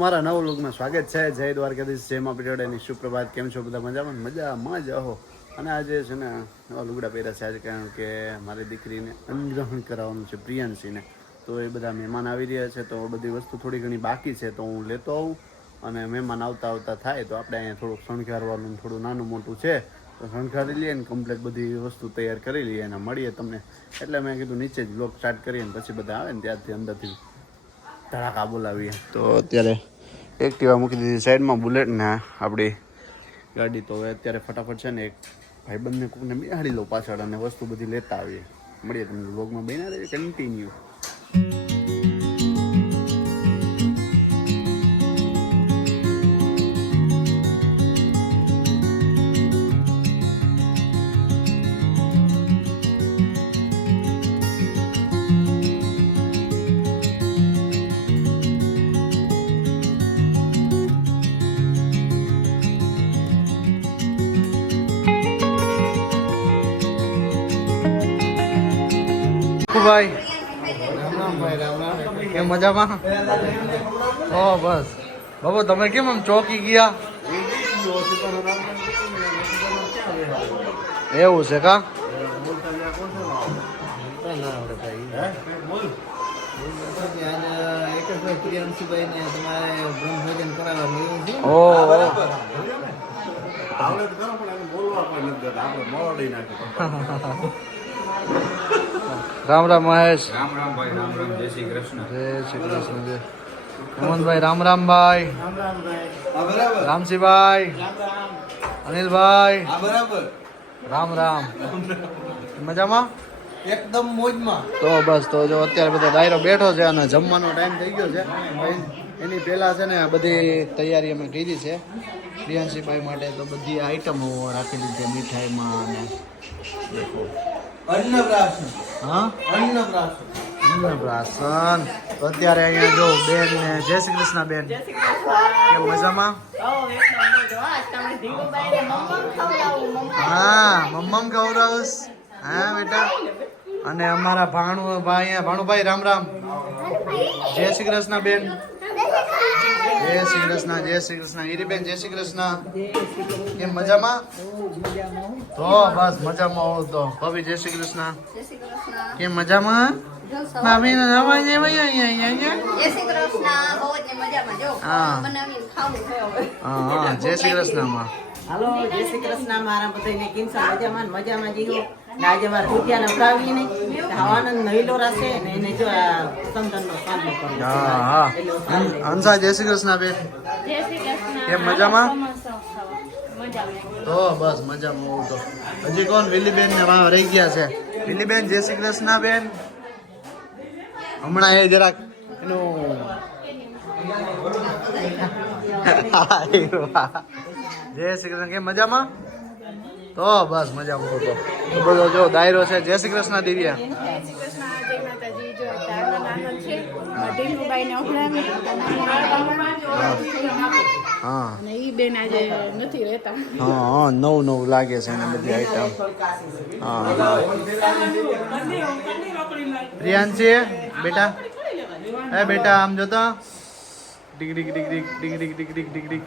મારા નવ લોકમાં સ્વાગત છે. જય દ્વારકાધીશ, જય મા પીઠોડાની સુપ્રભાત. કેમ છો બધા? મજામાં જ અહો. અને આજે છે ને નવા લુગડા પહેર્યા છે આજે, કારણ કે મારી દીકરીને અંગ્રહણ કરાવવાનું છે પ્રિયાંશીને. તો એ બધા મહેમાન આવી રહ્યા છે, તો બધી વસ્તુ થોડી ઘણી બાકી છે, તો હું લેતો આવું. અને મહેમાન આવતા આવતા થાય તો આપણે અહીંયા થોડુંક શણગારવાનું થોડું નાનું મોટું છે, તો શણગારી લઈએ ને કમ્પ્લીટ બધી વસ્તુ તૈયાર કરી લઈએ અને મળીએ તમને. એટલે મેં કીધું નીચે જ બ્લોગ સ્ટાર્ટ કરીએ ને પછી બધા આવે ને ત્યારથી અંદરથી ધડાકા બોલાવીએ. તો અત્યારે એક્ટિવા મૂકી દીધી સાઈડમાં, બુલેટ ને આપણી ગાડી. તો હવે અત્યારે ફટાફટ છે ને એક ભાઈબંધને કોઈને બેહાડી લો પાછળ અને વસ્તુ બધી લેતા આવીએ. મળીએ તમને બ્લોગમાં બન્યા રહીએ કન્ટિન્યુ. ભાઈ કેમ મજામાં? હો બસ બાબુ, તમે કેમ આમ ચોકી ગયા? એવું છે કા? રામ રામ મહેશ. રામ રામ ભાઈ, રામ રામ, જય શ્રી કૃષ્ણ. જય શ્રી કૃષ્ણ. જય મોહનભાઈ. રામ રામ ભાઈ. રામસિંહભાઈ. અનિલભાઈ. રામ રામ. મજામાં? એકદમ મોજમાં. તો બસ, તો જો અત્યારે બધો દાયરો બેઠો છે અને જમવાનો ટાઈમ થઈ ગયો છે. એની પહેલા છે ને બધી તૈયારી અમે કરી છે પ્રિયાંશીભાઈ માટે. તો બધી આઈટમો રાખેલી છે મીઠાઈમાં અને દેખો અન્નપ્રાશન. હા, અન્નપ્રાશન. તો અત્યારે અહીંયા જો બેન ને જય શ્રી કૃષ્ણ બેન, કેમ મજામાં? હા, મમ્મમ ખવડાવસ. હા બેટા. અને અમારા ભાણુભાઈ રામ રામ. જય શ્રી કૃષ્ણ બેન. જય શ્રી કૃષ્ણ. જય શ્રી કૃષ્ણ. હીરીબેન જય શ્રી કૃષ્ણ. કેમ મજામાં? તો બસ મજામાં હોવ તો. ભાભી જય શ્રી કૃષ્ણ. કેમ મજામાં? ભાભી નો અવાજ આવે અહીંયા. હા, જય શ્રી કૃષ્ણ માં. હાલો, જય શ્રી કૃષ્ણ. મારા બધાને કિંસા મજામાં જીવો. આજે મારા ભૂખ્યા નવડાવી નહીં, આનંદ નહીલો રાશે ને એને જો આ સંતનનો સામનો કરવો. હા. હંસા જય શ્રી કૃષ્ણ બેન. કેમ મજામાં? તો બસ મજામાં હોવ તો. હજી કોણ? વિલીબેન ને વાહ રહી ગયા છે. વિલીબેન જય શ્રી કૃષ્ણ બેન. હમણાં એ જરાક એનું જય શ્રી કૃષ્ણ. કેમ મજામાં? તો બસ મજામાં હોવ તો. બધો જો દાયરો છે. જય શ્રી કૃષ્ણ દિવ્યા. હા, નવું લાગે છે એને બધી આઈટમ. હા, પ્રિયાંશી બેટા, હે બેટા આમ જોતો. ડીક ડીક ડીક ડીક ડીક ડીક ડીક ડીક ડીક ડીક.